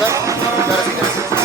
pasar. Ahora sí, gracias.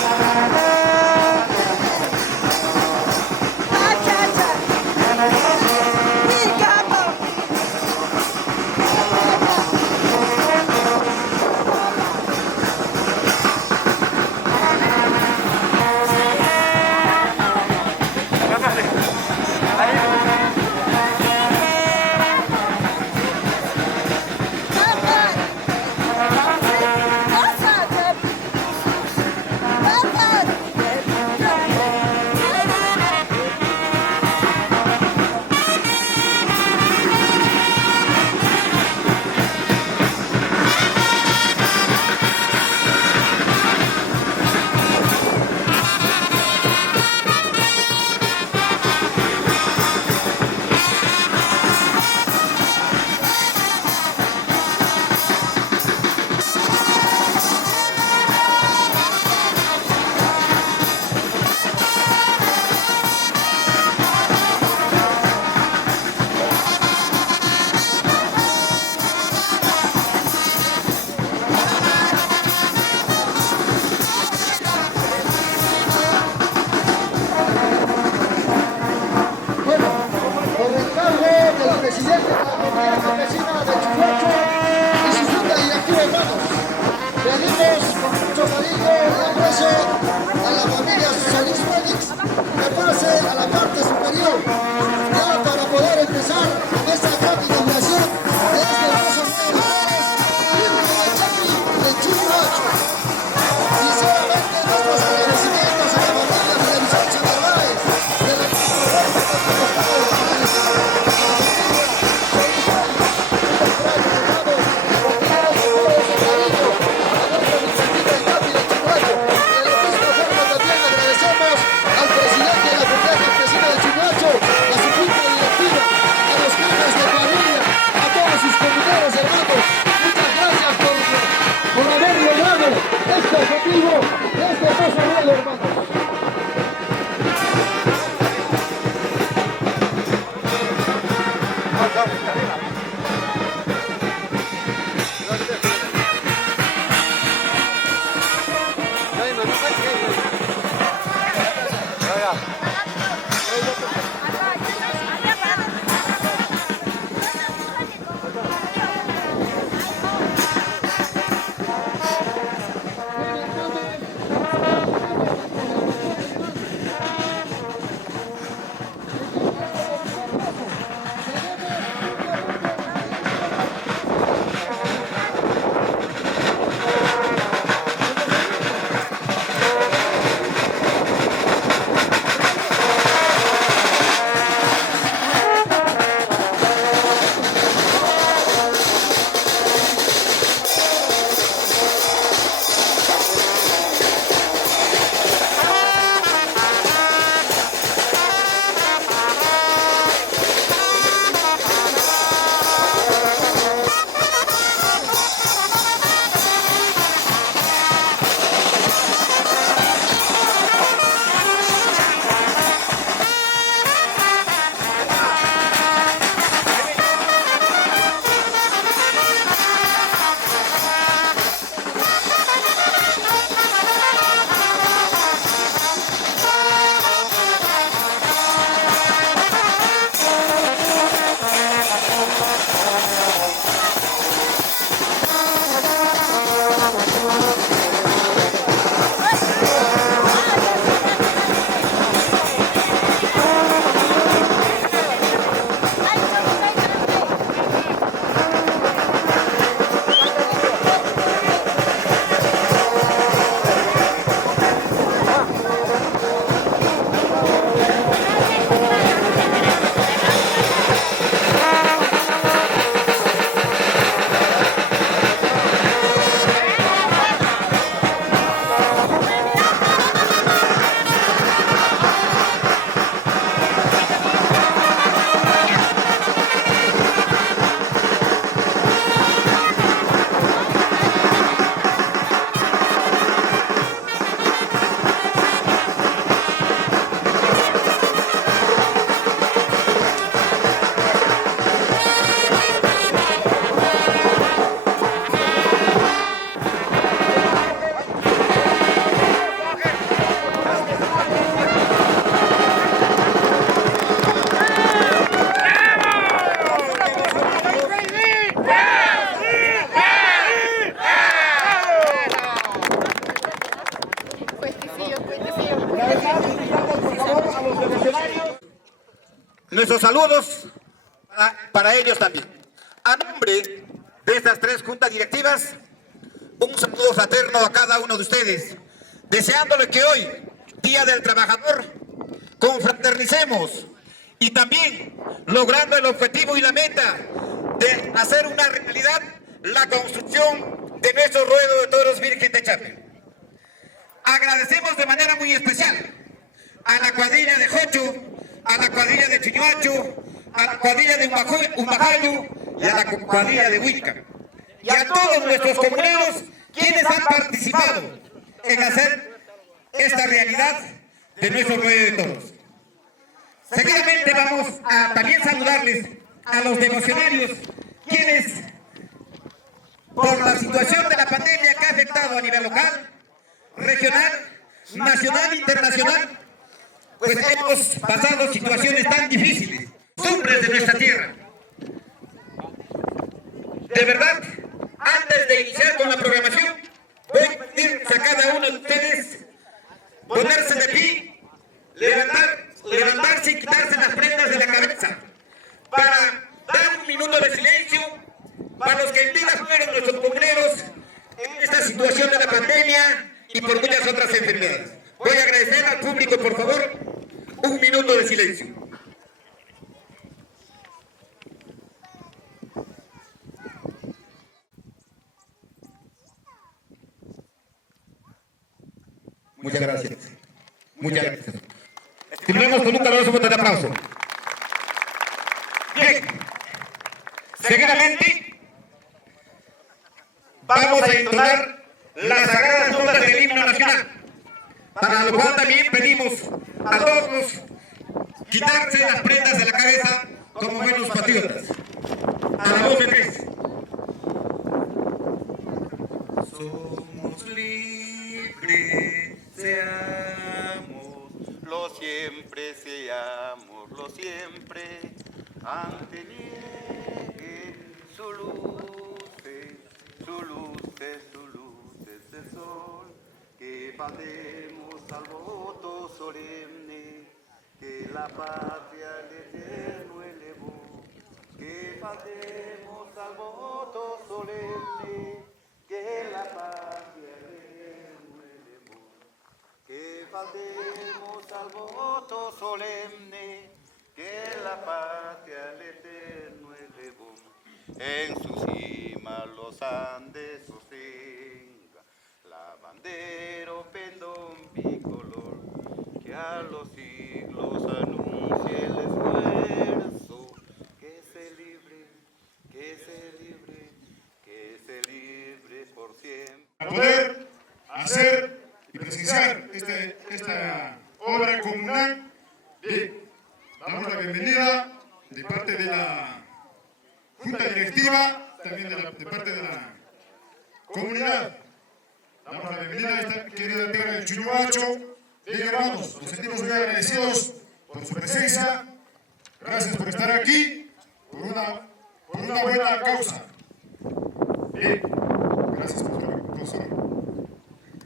Presidente de la comunidad campesina de Chucuacho y su junta directiva, hermanos. Pedimos con mucho cariño y aprecio a la familia Solís Félix que pase a la parte superior ya para poder empezar esta gran inauguración de este hermoso nuevo de Chacri de Chucuacho. Sinceramente, nuestros agradecimientos a la familia de Eliseo Chantabáez, de la al nuestros saludos para ellos también. A nombre de estas 3 juntas directivas, un saludo fraterno a cada uno de ustedes, deseándole que hoy, Día del Trabajador, confraternicemos y también logrando el objetivo y la meta de hacer una realidad la construcción de nuestro ruedo de toros Virgen de Chapi. Agradecemos de manera muy especial a la cuadrilla de Jocho, a la cuadrilla de Chuñuacho, a la cuadrilla de Humajayo y a la cuadrilla de Huica. Y a todos nuestros comuneros quienes han participado en hacer esta realidad de nuestro ruedo de toros. Seguidamente vamos a también saludarles a los devocionarios, quienes por la situación de la pandemia que ha afectado a nivel local, regional, nacional e internacional, pues hemos pasado situaciones tan difíciles, cumbres de nuestra tierra. De verdad, antes de iniciar con la programación, voy a pedir a cada uno de ustedes ponerse de pie, levantarse y quitarse las prendas de la cabeza para dar un minuto de silencio para los que en vida fueron nuestros comuneros en esta situación de la pandemia y por muchas otras enfermedades. Voy a agradecer al público, por favor, un minuto de silencio. Muchas gracias. Muchas gracias. Estimulemos con un caluroso voto de aplauso. Bien. Seguidamente vamos a entonar las sagradas notas del himno nacional, para lo cual también pedimos a todos quitarse las prendas de la cabeza como buenos patriotas. A la voz de 3. Somos libres, seamos, lo siempre, ante niegue su luces, de sol, que pademos al voto solemne, que la patria al eterno elevó, que pademos al voto solemne, que la patria al eterno elevó, que pademos al voto solemne, que la patria al eterno elevó. En su cima los Andes sostenga la bandera o pendón bicolor, que a los siglos anuncie el esfuerzo, que se libre, que se libre, que se libre por siempre. Para poder hacer y presenciar esta obra comunal, damos la bienvenida de parte de la Junta Directiva, también de parte de la comunidad. Damos la bienvenida a esta querida tierra del Chuñuacho. Bien, hermanos, nos sentimos muy agradecidos por su presencia. Gracias por estar aquí, por una buena causa. Bien, gracias, profesor.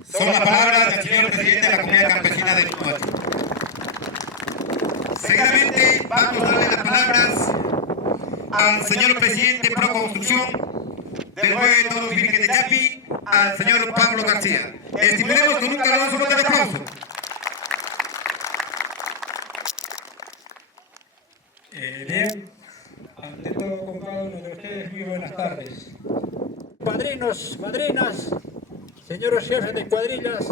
Son las palabras del señor presidente de la Comunidad Campesina de Chuñuacho. Seguidamente vamos a darle las palabras al señor presidente Pro Construcción del Ruedo de Toros Virgen de Chapi, al señor Pablo García. Estimulemos con un caluroso voto de aplauso. Bien, ante todo con cada uno de ustedes, muy buenas tardes. Padrinos, madrinas, señores jefes de cuadrillas,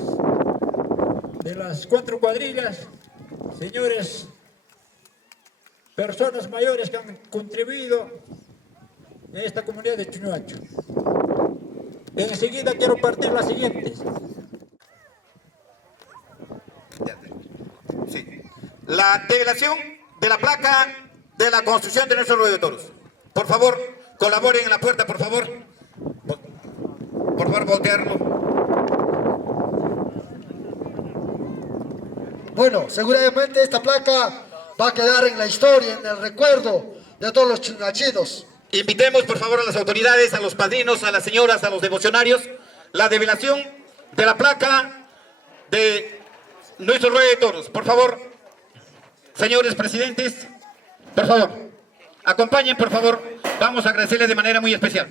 de las 4 cuadrillas, señores, personas mayores que han contribuido en esta comunidad de Chuñuacho. Enseguida quiero partir las siguientes. Sí. La develación de la placa de la construcción de nuestro ruedo de toros. Por favor, colaboren en la puerta, por favor. Por favor, voltearlo. Bueno, seguramente esta placa va a quedar en la historia, en el recuerdo de todos los chuñuachinos. Invitemos, por favor, a las autoridades, a los padrinos, a las señoras, a los devocionarios, la develación de la placa de nuestro ruedo de toros. Por favor, señores presidentes, Por favor, acompañen, por favor. Vamos a agradecerles de manera muy especial.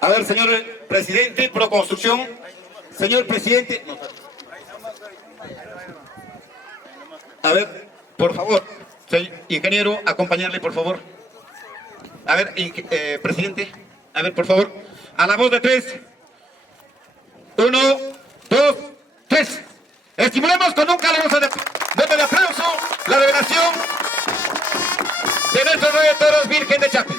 A ver, señor presidente, Proconstrucción. Señor presidente. A ver, por favor, ingeniero, acompañarle, por favor. A ver, presidente, a ver, por favor. A la voz de 3. 1, 2, 3. Estimulemos con un caluroso voto de aplauso la delegación de nuestro Ruedo de Toros Virgen de Chapi.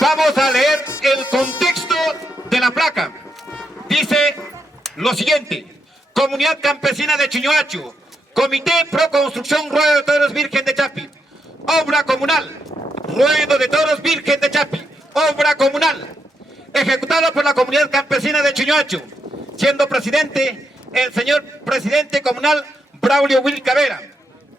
Vamos a leer el contexto de la placa. Dice lo siguiente: Comunidad Campesina de Chuñoachu, Comité Pro Construcción Ruedo de Toros Virgen de Chapi, obra comunal, Ruedo de Toros Virgen de Chapi, obra comunal, ejecutado por la Comunidad Campesina de Chuñoachu, siendo presidente el señor presidente comunal Braulio Will Cavera,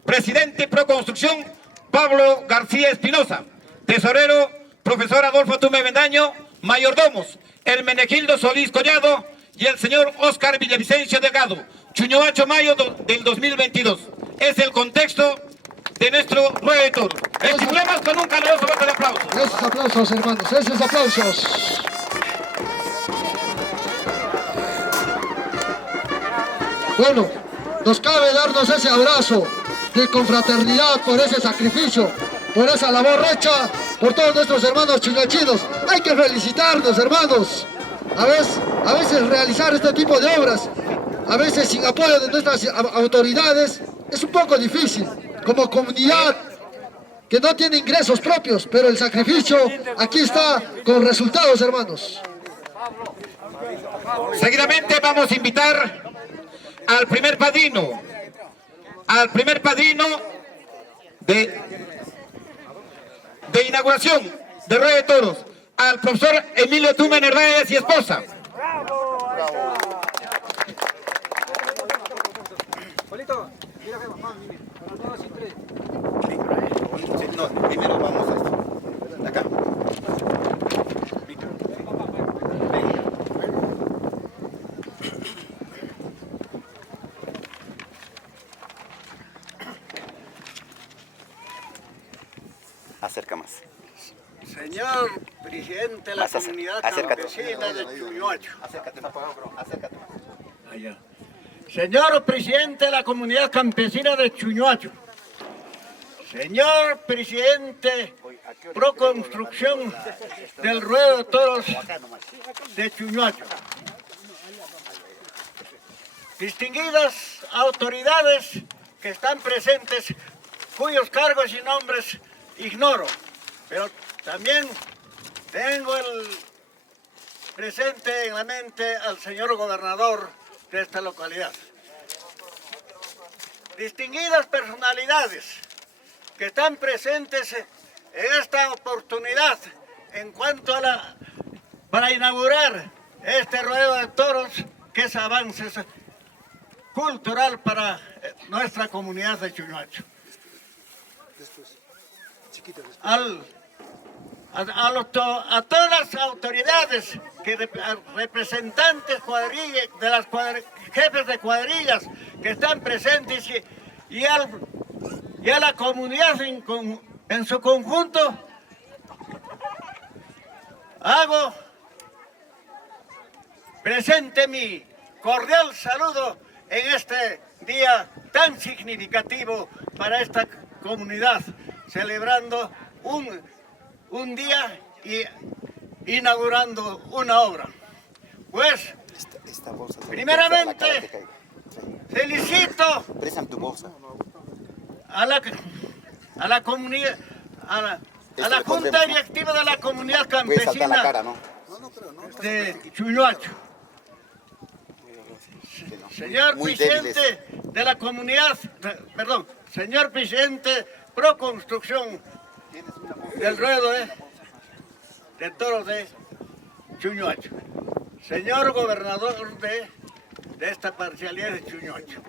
presidente Pro Construcción Pablo García Espinosa, tesorero profesor Adolfo Tume Bendaño, mayordomos Hermenegildo Solís Collado y el señor Óscar Villavicencio Delgado. Chuñoachu, mayo del 2022. Es el contexto de nuestro Ruedo de Toros. Estimulemos con un caluroso voto de aplauso. Esos aplausos, hermanos, esos aplausos. Bueno, nos cabe darnos ese abrazo de confraternidad por ese sacrificio, por esa labor hecha por todos nuestros hermanos chuñoachinos. Hay que felicitarnos, hermanos. A veces realizar este tipo de obras, a veces sin apoyo de nuestras autoridades, es un poco difícil. Como comunidad que no tiene ingresos propios, pero el sacrificio aquí está con resultados, hermanos. Seguidamente vamos a invitar al primer padrino de inauguración de Ruedo de Toros, al profesor Emilio Tume Narváez y esposa. No, primero vamos a esto. Acá. Acerca más. Señor presidente de la comunidad campesina de Chuñoachu. Acércate más, bro. Acércate más. Allá. Señor presidente de la comunidad campesina de Chuñoachu. Señor presidente Pro Construcción del Ruedo de Toros de Chuñoachu. Distinguidas autoridades que están presentes, cuyos cargos y nombres ignoro, pero también tengo presente en la mente al señor gobernador de esta localidad. Distinguidas personalidades que están presentes en esta oportunidad en cuanto a para inaugurar este Ruedo de Toros, que es avance cultural para nuestra comunidad de Chuñoachu. A todas las autoridades, representantes de las jefes de cuadrillas que están presentes y a la comunidad en su conjunto, hago presente mi cordial saludo en este día tan significativo para esta comunidad, celebrando un día y inaugurando una obra. Pues, primeramente, felicito a la comunidad, a la Junta Directiva de la Comunidad Campesina de Chuñoachu. Señor presidente de la comunidad, perdón, señor presidente Pro Construcción del Ruedo de Toros de Chuñoachu, señor gobernador de esta parcialidad de Chuñoachu.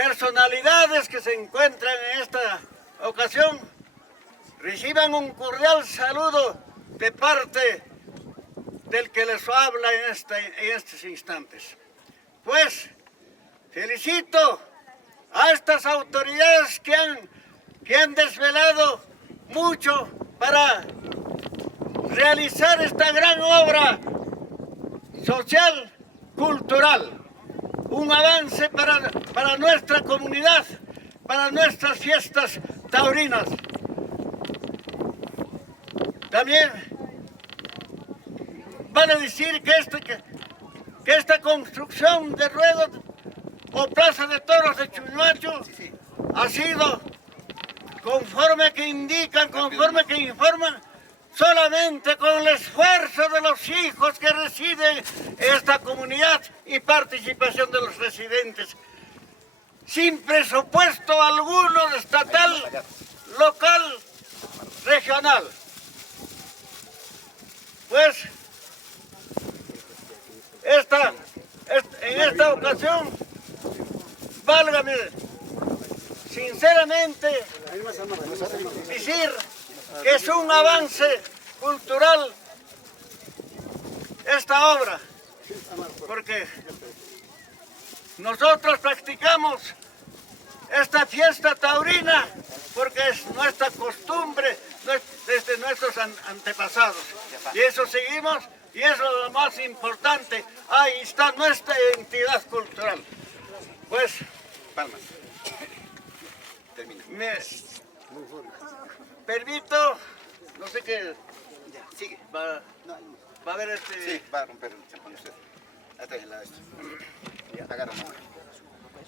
personalidades que se encuentran en esta ocasión reciban un cordial saludo de parte del que les habla en estos instantes. Pues felicito a estas autoridades que han desvelado mucho para realizar esta gran obra social, cultural, un avance para nuestra comunidad, para nuestras fiestas taurinas. También van a decir que esta construcción de ruedo o plaza de toros de Chuñuacho ha sido conforme que indican, conforme que informan, solamente con el esfuerzo de los hijos que residen en esta comunidad y participación de los residentes, sin presupuesto alguno estatal, local, regional. Pues en esta ocasión, válgame, sinceramente, decir que es un avance cultural esta obra, porque nosotros practicamos esta fiesta taurina porque es nuestra costumbre desde nuestros antepasados, y eso seguimos, y eso es lo más importante. Ahí está nuestra identidad cultural. Pues Palmas. Termina. me permito, no sé qué, Ya, sigue. va a haber Sí, va a romper el champán usted. Hasta el lado esto. Ya, agarra nomás.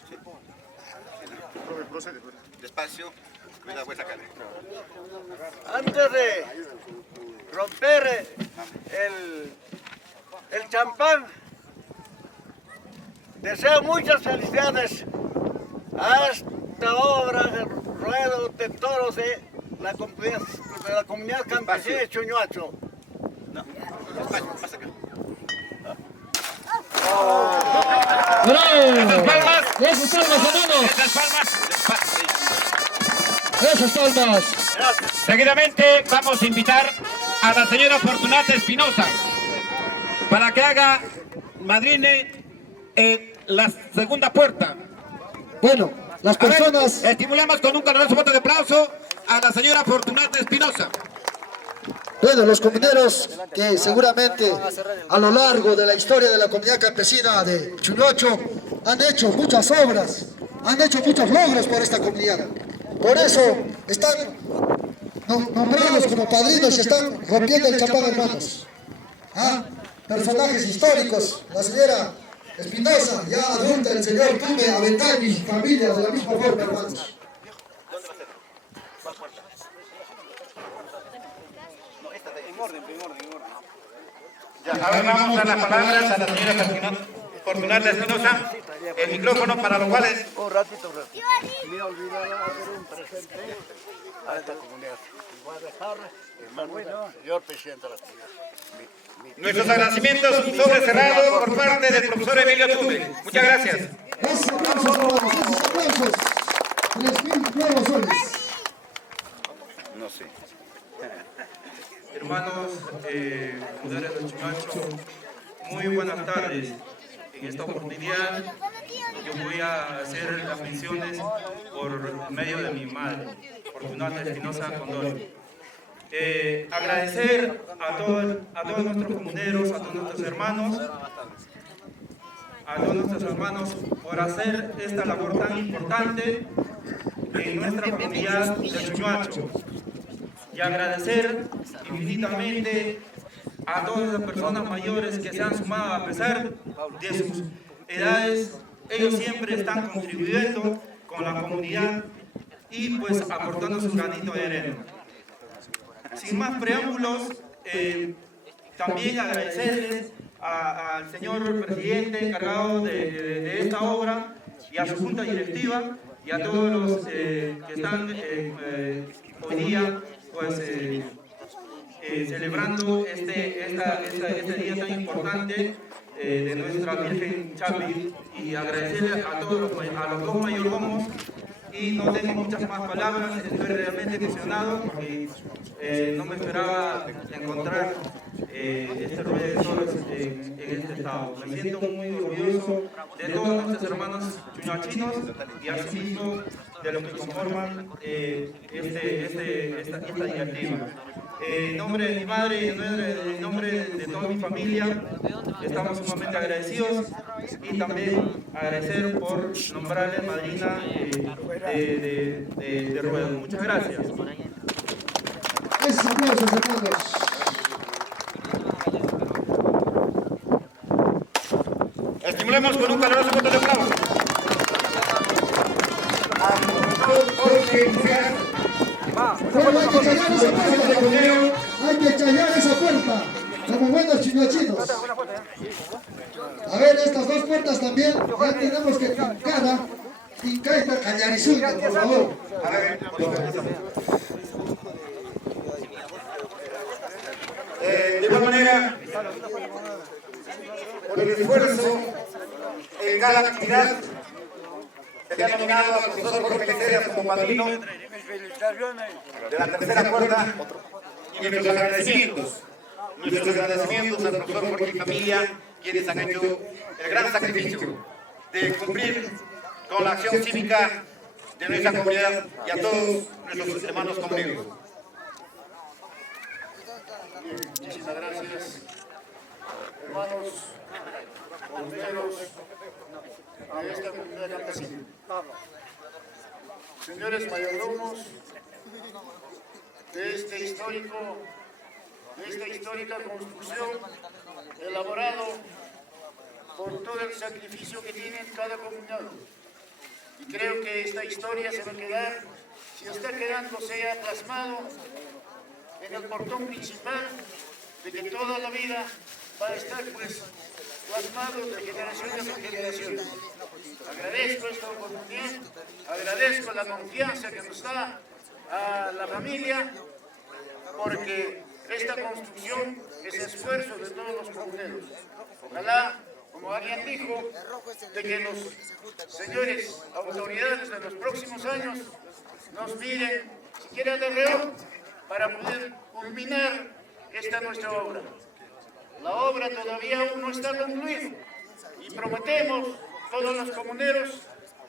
Sí. Profe, procede. Despacio. Cuidado, voy a sacarle. Antes de romper el champán, deseo muchas felicidades a esta obra de ruedo de toros de la comunidad campesina de Chuñuacho. No, despacio, pasa acá. ¡Bravo! Esas palmas. ¡Esas palmas, hermanos! Esas palmas. Despacio. ¡Esas palmas! Gracias. Seguidamente vamos a invitar a la señora Fortunata Espinosa para que haga madrine en la segunda puerta. Bueno, las A ver, personas... estimulamos con un caluroso voto de aplauso a la señora Fortunata Espinosa. Bueno, los comuneros que seguramente a lo largo de la historia de la comunidad campesina de Chuñuacho han hecho muchas obras, han hecho muchos logros por esta comunidad. Por eso están nombrados como padrinos y están rompiendo el champán, hermanos. ¿Ah? Personajes históricos, la señora Espinosa, ya adulta, el señor Tume, Aventán y familia de la misma forma, hermanos. Ahora vamos a dar las palabras a la señora Fortunata Espinosa, el micrófono para los cuales Un ratito. Me olvidaba hacer un presente a esta comunidad. Voy a dejar el Manuel, señor presidente de la comunidad. nuestros agradecimientos sobre cerrado por parte del profesor Emilio Tume. Muchas gracias. Esos aplausos, hermanos, esos aplausos. 3.000 nuevos soles. No sé. Hermanos, comunidades de Chuñuacho, muy buenas tardes. En esta oportunidad yo voy a hacer las menciones por medio de mi madre, Fortunata Espinosa Condor. Agradecer a todos nuestros comuneros, a todos nuestros hermanos por hacer esta labor tan importante en nuestra comunidad de Chuñuacho. Y agradecer infinitamente a todas las personas mayores que se han sumado a pesar de sus edades. Ellos siempre están contribuyendo con la comunidad y pues aportando su granito de arena. Sin más preámbulos, también agradecerles al señor presidente encargado de esta obra y a su junta directiva y a todos los que están hoy día pues, celebrando este día tan importante de nuestra Virgen Chapi, y agradecer a los dos mayordomos. Y no tengo muchas más palabras, estoy realmente emocionado porque no me esperaba encontrar este ruedo de toros en este estado. Me siento muy orgulloso de todos nuestros hermanos chuñachinos y asimismo de los que conforman esta directiva. En nombre de mi madre y en nombre de toda mi familia, estamos sumamente agradecidos, y también agradecer por nombrarle madrina de ruedo. Muchas gracias. Esos aplausos, hermanos. Estimulemos con un caluroso voto de aplauso al profesor Jorge Luciano. Pero hay que callar esa puerta. Hay que callar esa puerta. Como buenos chuñachinos. A ver, estas dos puertas también ya tenemos que fincar esta cañarizuela, por favor. A ver, de igual manera, por el esfuerzo en cada actividad, se ha nominado al profesor Jorge Ceras como padrino de la tercera cuerda, y nuestros agradecimientos al profesor Jorge y familia, quienes han hecho el gran sacrificio de cumplir con la acción cívica de nuestra comunidad, y a todos nuestros hermanos comuneros. Muchísimas gracias, hermanos comuneros de esta comunidad campesina. Señores mayordomos de esta histórica construcción elaborado por todo el sacrificio que tiene cada comunidad. Y creo que esta historia se va a quedar, si está quedando, sea plasmado en el portón principal, de que toda la vida va a estar pues plasmado de generaciones en generaciones. Agradezco esta oportunidad, agradezco la confianza que nos da a la familia, porque esta construcción es esfuerzo de todos los comuneros. Ojalá, como alguien dijo, de que los señores autoridades de los próximos años nos miren siquiera de reojo para poder culminar esta nuestra obra. La obra todavía aún no está concluida y prometemos todos los comuneros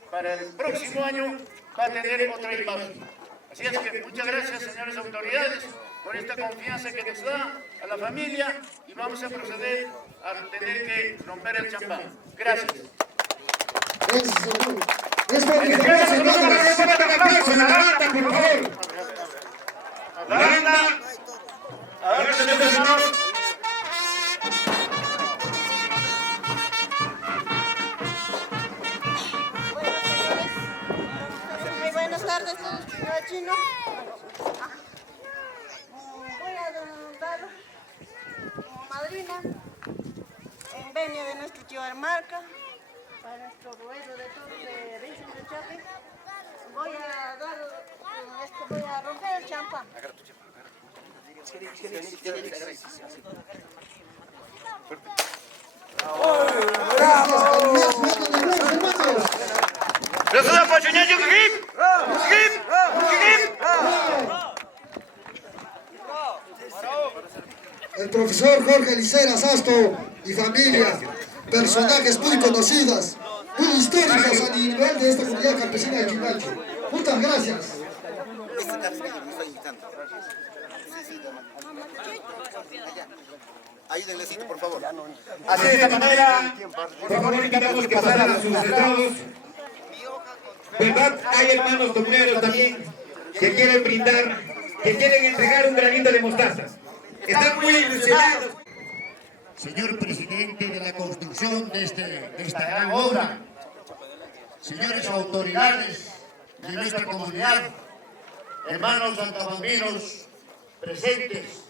para el próximo año va a tener otra imagen. Así es que muchas gracias, señores autoridades, por esta confianza que nos da a la familia, y vamos a proceder a tener que romper el champán. Gracias. Es porque tenemos hermanos. La banda, por favor. La banda. A ver, señores hermanos. Muy buenas tardes, todos chuñachinos. Voy a dar como madrina en venia de nuestro tío Armarca, para nuestro ruedo de toros de Virgen de Chapi. Voy a romper el champán. El profesor Jorge Liceras Asto y familia, personajes muy conocidas, muy históricos a nivel de esta comunidad campesina de Chuñacho. Muchas gracias. Ayúdenle, por favor. Así de esta manera, por favor, invitamos que pasaran a sus estados. ¿Verdad? Hay hermanos comuneros también que quieren brindar, que quieren entregar un granito de mostaza. Están muy ilusionados. Señor presidente de la construcción de esta gran obra, señores autoridades de nuestra comunidad, hermanos santafaminos presentes,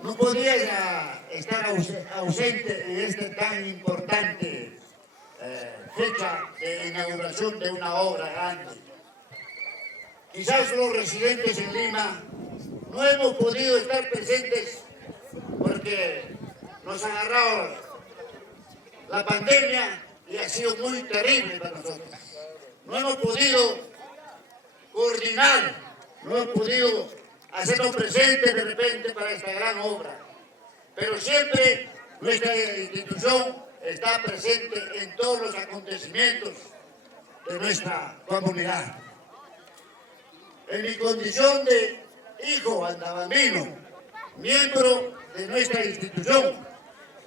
no podía estar ausente de esta tan importante fecha de inauguración de una obra grande. Quizás los residentes en Lima no hemos podido estar presentes porque nos ha agarrado la pandemia y ha sido muy terrible para nosotros. No hemos podido coordinar, no hemos podido hacernos presentes de repente para esta gran obra. Pero siempre nuestra institución está presente en todos los acontecimientos de nuestra comunidad. En mi condición de hijo andabambino, miembro de nuestra institución,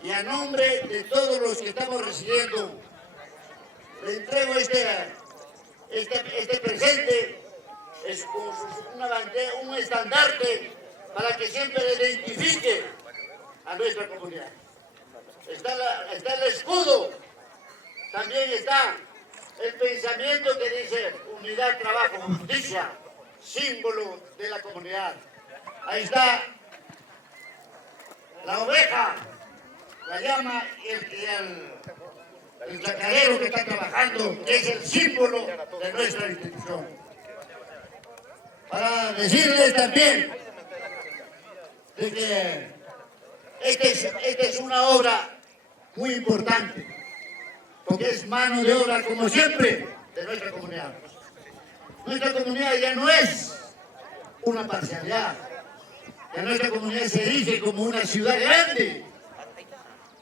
y a nombre de todos los que estamos residiendo, le entrego este presente, es una bandera, un estandarte para que siempre identifique a nuestra comunidad. Está el escudo, también está el pensamiento que dice unidad, trabajo, justicia, símbolo de la comunidad. Ahí está la oveja, la llama y el chacarero que está trabajando, que es el símbolo de nuestra institución. Para decirles también de que esta es una obra muy importante, porque es mano de obra, como siempre, de nuestra comunidad. Nuestra comunidad ya no es una parcialidad, ya nuestra comunidad se erige como una ciudad grande,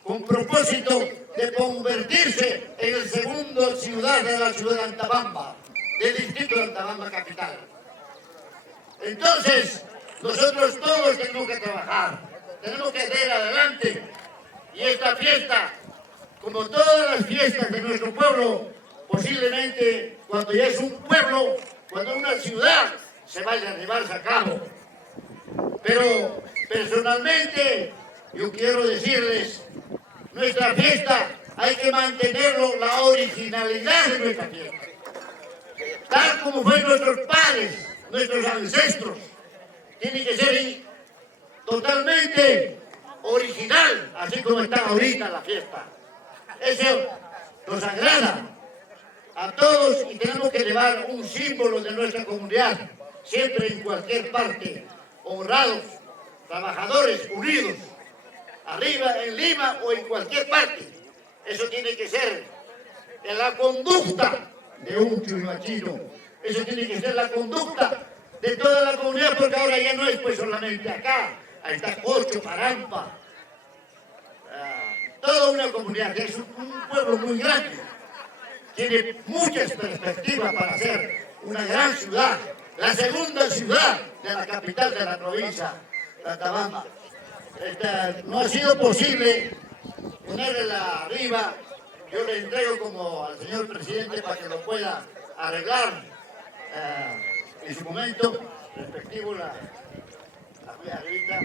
con propósito de convertirse en el segundo ciudad de la ciudad de Antabamba, del distrito de Antabamba capital. Entonces, nosotros todos tenemos que trabajar, tenemos que hacer adelante, y esta fiesta, como todas las fiestas de nuestro pueblo, posiblemente cuando ya es un pueblo, cuando una ciudad, se vaya a llevarse a cabo. Pero personalmente, yo quiero decirles, nuestra fiesta hay que mantenerlo, la originalidad de nuestra fiesta. Tal como fue nuestros padres, nuestros ancestros, tiene que ser totalmente original, así como está ahorita la fiesta. Eso nos agrada a todos y tenemos que llevar un símbolo de nuestra comunidad, siempre en cualquier parte, honrados, trabajadores, unidos, arriba en Lima o en cualquier parte. Eso tiene que ser en la conducta de un chuyuachino. Eso tiene que ser la conducta de toda la comunidad, porque ahora ya no es pues solamente acá, ahí está Cocho, Parampa, toda una comunidad, que es un pueblo muy grande, tiene muchas perspectivas para ser una gran ciudad, la segunda ciudad de la capital de la provincia de Antabamba. No ha sido posible ponerla arriba, yo le entrego como al señor presidente para que lo pueda arreglar en su momento respectivo la arribita.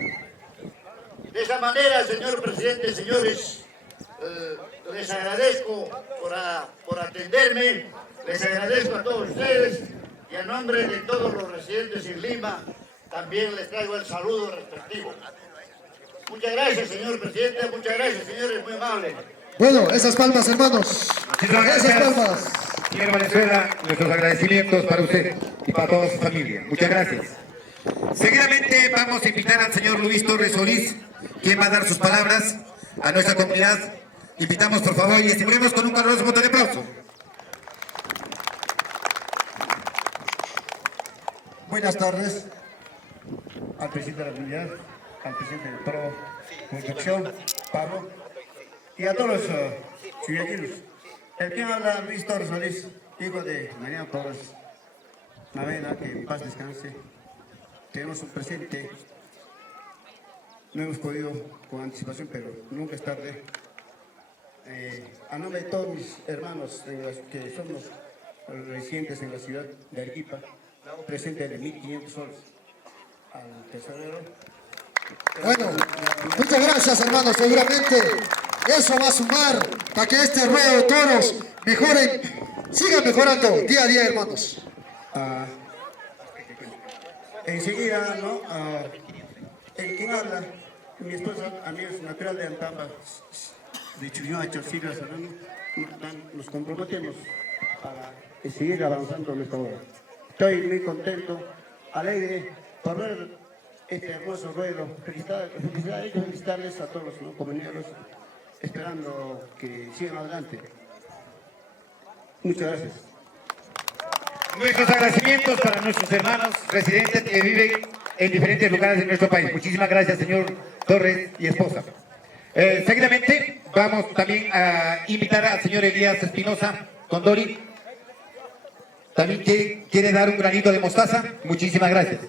De esa manera, señor presidente, señores, les agradezco por atenderme, les agradezco a todos ustedes y a nombre de todos los residentes en Lima también les traigo el saludo respectivo. Muchas gracias, señor presidente, muchas gracias, señores, muy amables. Bueno, esas palmas, hermanos. Esas palmas. Señor Valenzuela, nuestros agradecimientos para usted y para toda su familia. Muchas gracias. Seguidamente vamos a invitar al señor Luis Torres Solís, quien va a dar sus palabras a nuestra comunidad. Invitamos, por favor, y estimulemos con un caluroso voto de aplauso. Buenas tardes al presidente de la comunidad, al presidente de Pro Construcción, Pablo, y a todos los ciudadanos. El que habla, Luis Torres Solís, hijo de María Torres Navena, que en paz descanse. Tenemos un presente, no hemos podido con anticipación, pero nunca es tarde. A nombre de todos mis hermanos que somos residentes en la ciudad de Arequipa, presente de 1.500 soles al tesorero. Bueno, muchas gracias, hermanos. Seguramente eso va a sumar para que este ruedo de toros mejoren, siga mejorando día a día, hermanos. Enseguida, ¿no? El que habla, mi esposa, amiga natural de Antamba, de Chuyuacho, Silvia Serrano, nos comprometemos para seguir avanzando en esta obra. Estoy muy contento, alegre, por ver este hermoso ruedo. Felicitarles a todos los compañeros, esperando que sigan adelante. Muchas gracias. Nuestros agradecimientos para nuestros hermanos residentes que viven en diferentes lugares de nuestro país. Muchísimas gracias, señor Torres y esposa. Seguidamente vamos también a invitar al señor Elías Espinosa Condori. También quiere dar un granito de mostaza. Muchísimas gracias.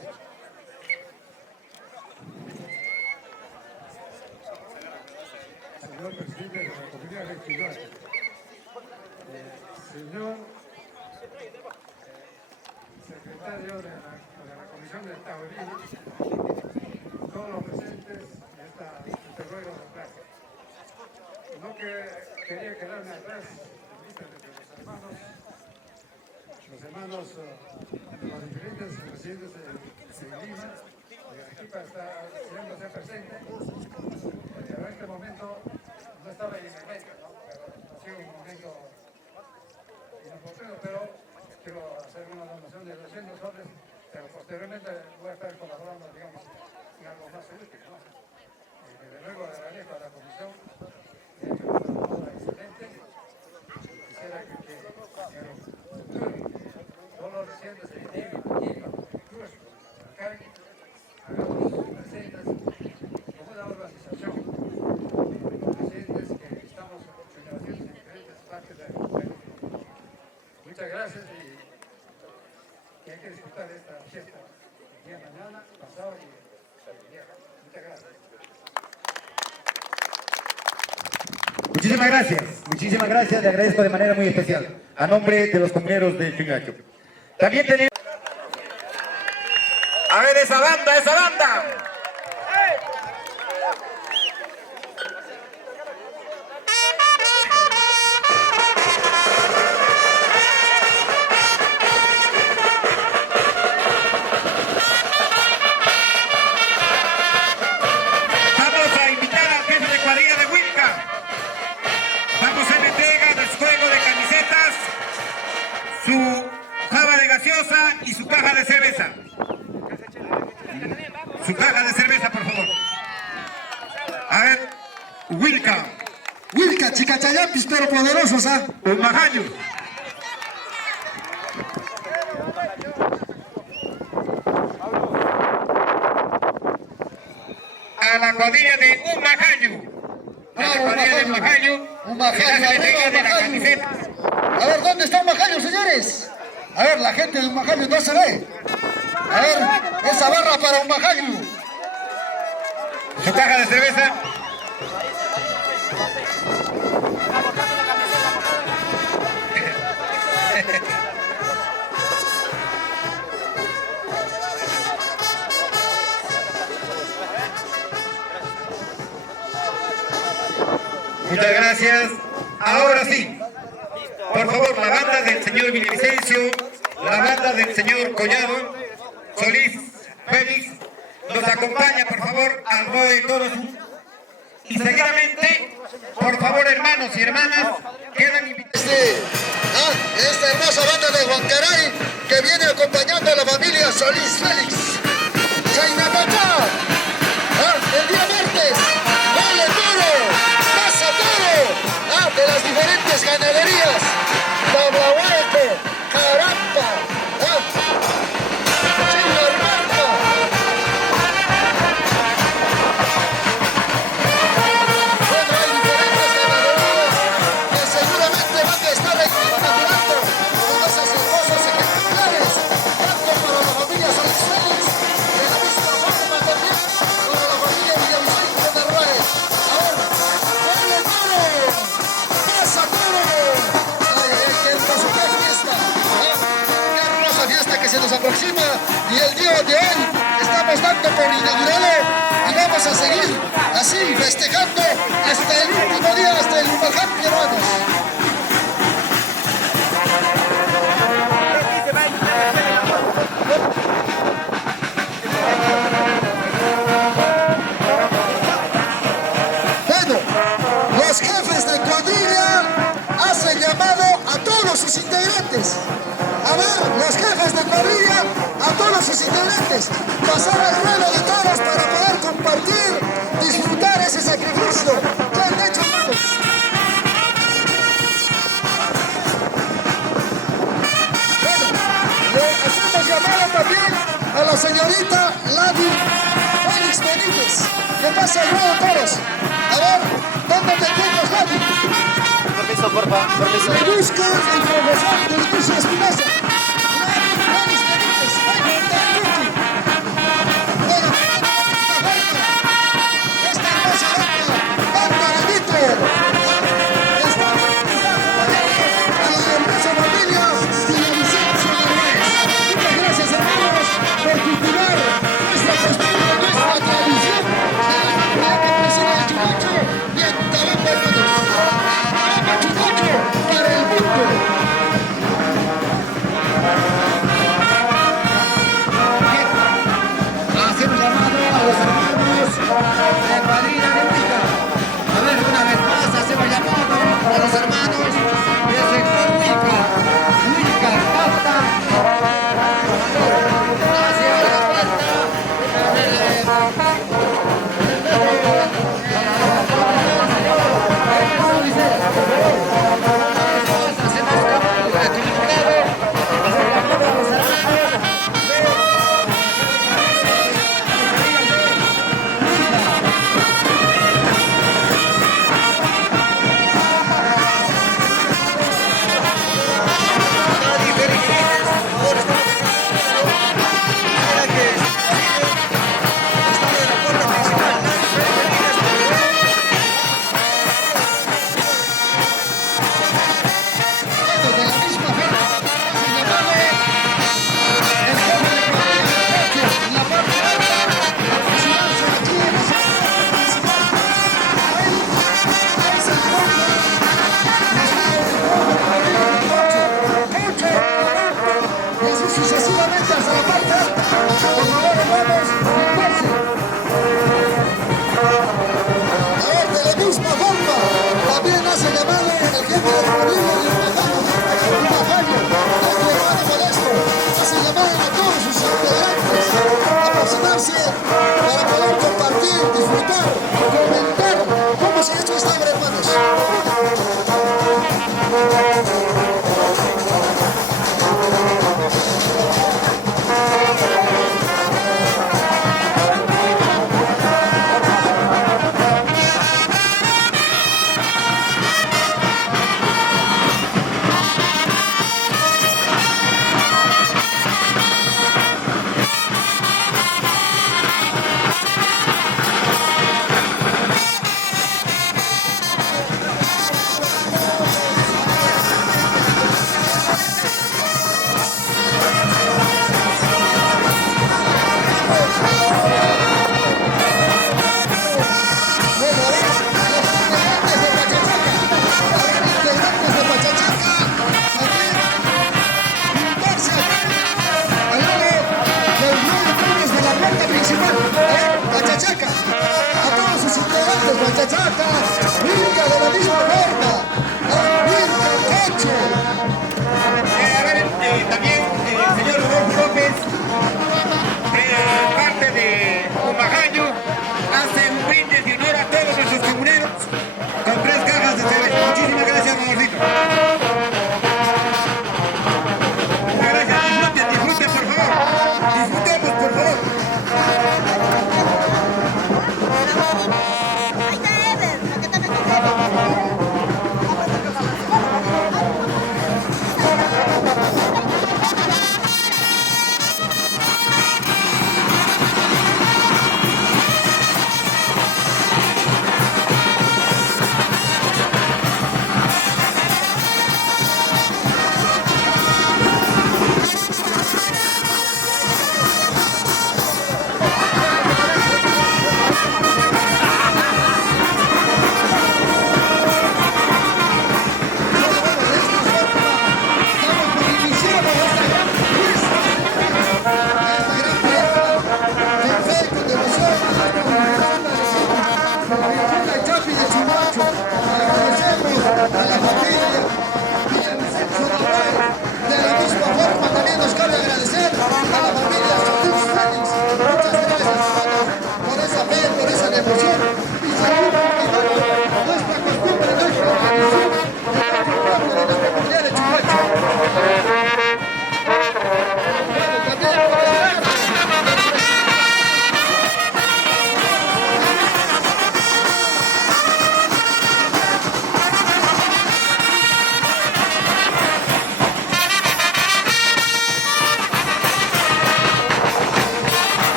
Señor presidente de la comunidad de Chihuahua, señor secretario de la Comisión de Taurino, todos los presentes en este ruego de clase. No quería quedarme atrás en vista de que los hermanos de los diferentes presidentes de Lima, de Arequipa está haciéndose presente, pero en este momento no estaba en el medio, ¿no? Pero ha sido un momento inoportuno, pero quiero hacer una donación de 200 soles, pero posteriormente voy a estar colaborando, digamos, en algo más útil, ¿no? Desde luego agradezco a la comisión, una obra excelente. Quisiera que todos los residentes de Lima, Cruz, Huancay, hagamos presentes como una organización, residentes que estamos en generaciones en diferentes partes del país. Muchas gracias y que hay que disfrutar de esta fiesta el día de mañana, pasado y el día. Muchas gracias. Muchísimas gracias, le agradezco de manera muy especial, a nombre de los compañeros de Chuñacho. También tenemos... A ver, esa banda, esa banda. Vamos a invitar al jefe de cuadrilla de Huilca. Vamos a hacer entrega del juego de camisetas, su java de gaseosa y su caja de cerveza. Su caja de cerveza, por favor. A ver, Huilca. Huilca, chicachayapis, pero poderosos, ¿ah? Humajayu. A la cuadrilla de Humajayu. A la cuadrilla de Humajayu. Humajayu, arriba, Humajayu. A ver, ¿dónde está Humajayu, señores? A ver, la gente de Humajayu no se ve. A ver, esa barra para Humajayu. Su caja de cerveza. Muchas gracias. Ahora sí, por favor, la banda del señor Villavicencio, la banda del señor Collado, Solís, Félix, nos acompaña, por favor, al ruedo de todos. Y seguidamente, por favor, hermanos y hermanas, quedan invitados. Esta hermosa banda de Huancaray que viene acompañando a la familia Solís Félix. Chainapachá, el día martes, vale toro, pasa toro, de las diferentes ganaderías, Tablahueco, Carapa, Chihuarmarca. Bueno, hay diferentes ganaderías que seguramente van a estar inaugurando con esos hermosos ejemplares, tanto para la familia Solís Félix, de la misma forma también para la familia Villavicencio de Narváez. Ahora, ¡vale toro! ¡Pasa toro! ¡Ay, qué hermoso, qué fiesta! ¡Qué hermosa fiesta que se nos aproxima! Y el día de hoy estamos dando por inaugurado y vamos a seguir así festejando hasta el último día, hasta el Humajayu, hermanos. Bueno, los jefes de cuadrilla hacen llamado a todos sus integrantes. A ver, los jefes de cuadrilla, a todos sus integrantes, pasar al ruedo de toros la señorita Ladi Félix Benítez, que pasa el ruedo de toros. A ver, ¿dónde te encuentras, Ladi? Permiso, porfa, permiso. Me busca el profesor Dionisio Espinosa. Ladi Félix Benítez, ahí está el rookie. Bueno, esta hermosa banda de Víctor. Gracias, hermanos, por cultivar nuestra costumbre, nuestra tradición de la que preside el Chumacho y el Talampa, hermanos. Talampa Chumacho para el mundo. Hacemos llamado a los hermanos de Cuadrilla de Huica. A ver, una vez más, hacemos llamado a los hermanos del sector Huica. Huica, Pasta. Sucesivamente hasta la parte alta. Por favor, hermanos, dispersen. A ver, de la misma forma, también hace llamado el jefe de la familia y el bajayo, nuestro hermano Molesto. Hace llamado a todos sus integrantes a aproximarse para poder compartir, disfrutar, comentar cómo se ha hecho esta obra, hermanos. Chachaca, Vilca de la misma forma, Vilca Cacho. A ver, también el señor Rodolfo López, parte de Humbajayo, hace un brindis de honor a todos nuestros comuneros con 3 cajas de cerveza. Muchísimas gracias, Rodolfito. Muchas gracias, disfruten, por favor. Disfrutemos, por favor. Ahí está Ever,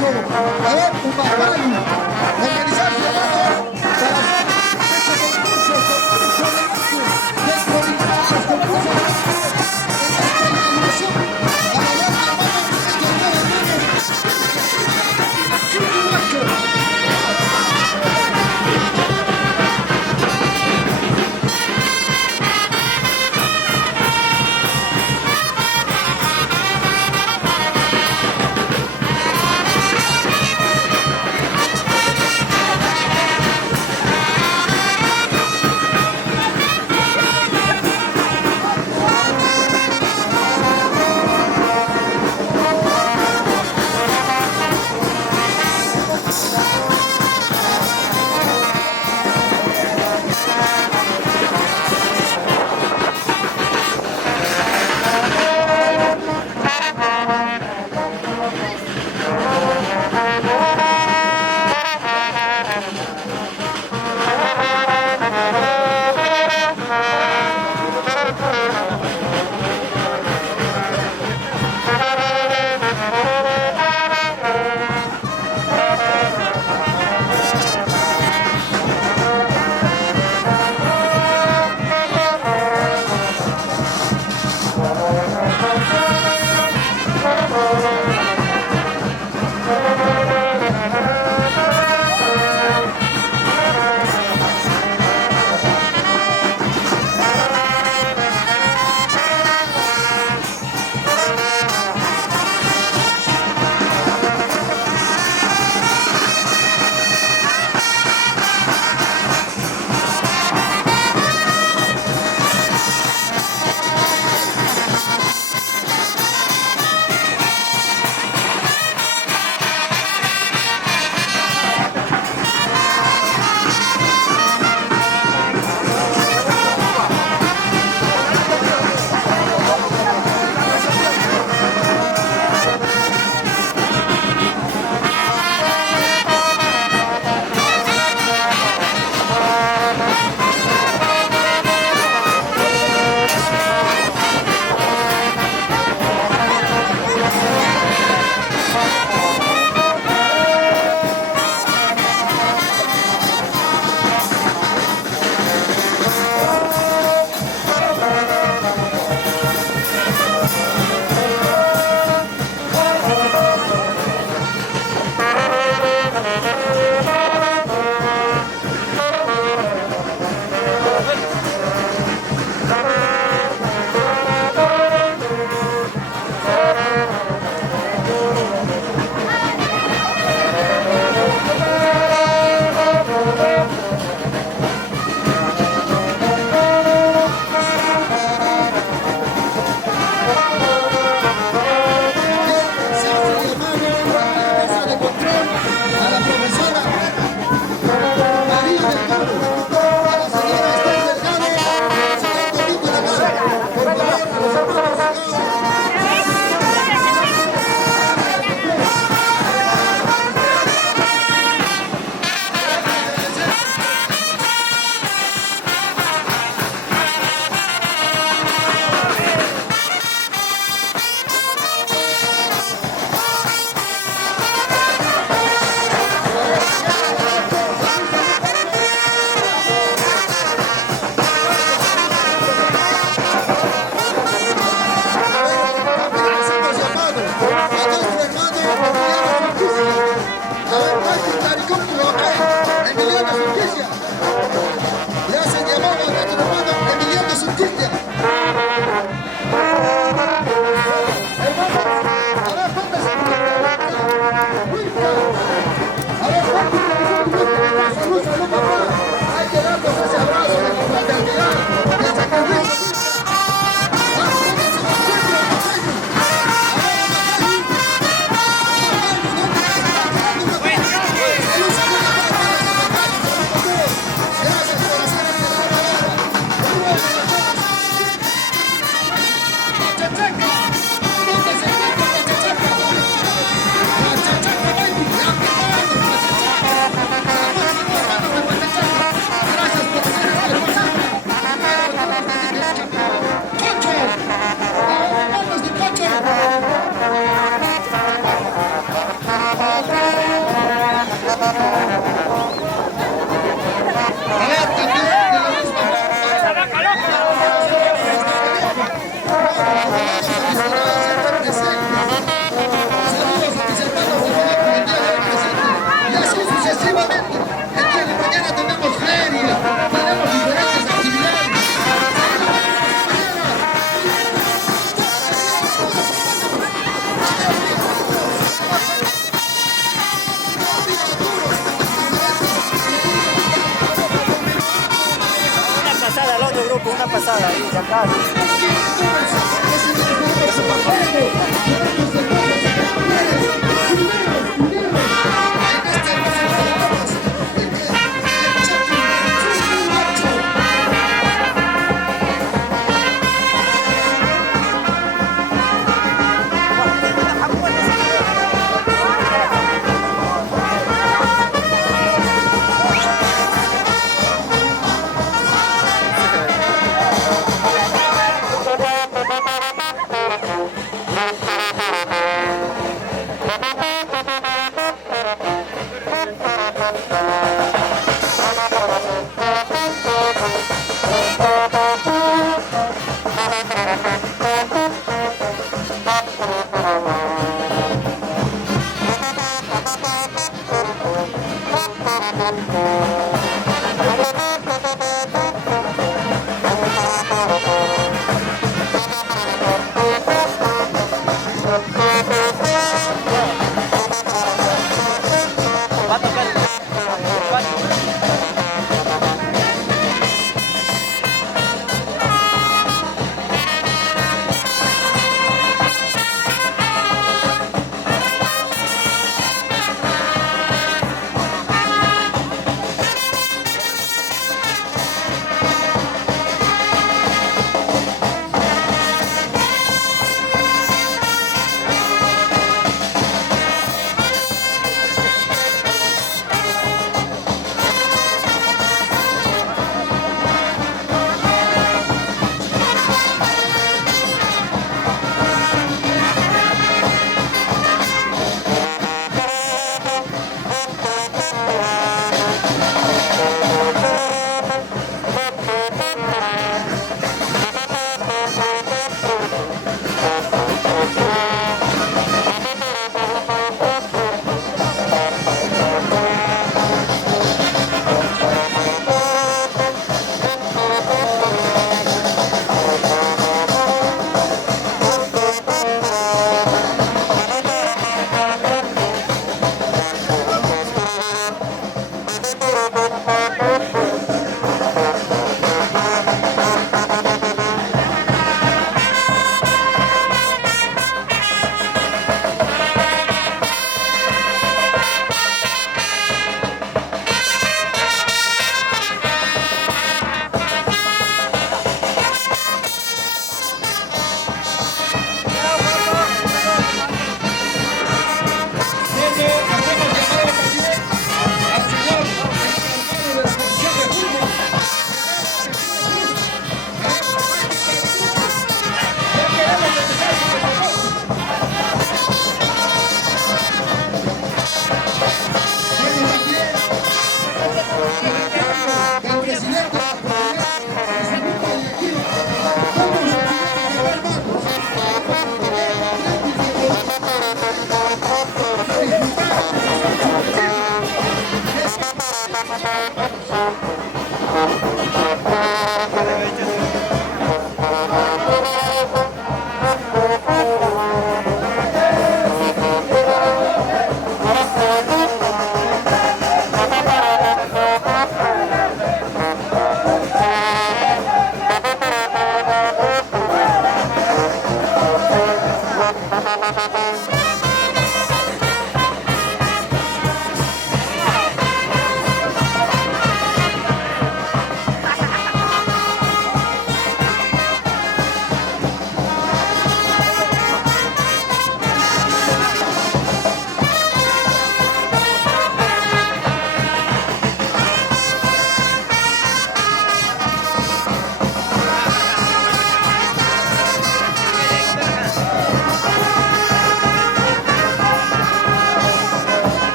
Chuacho, a ver, un bacán, organizar trabajos para hacer este concurso de concursos en esta inauguración. A la vez, hermanos, estos nuevos niños, Chuacho.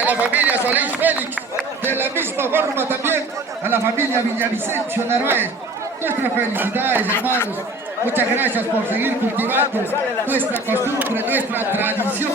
a la familia Solís Félix, de la misma forma también a la familia Villavicencio Narváez. Nuestras felicidades, hermanos. Muchas gracias por seguir cultivando nuestra costumbre, nuestra tradición.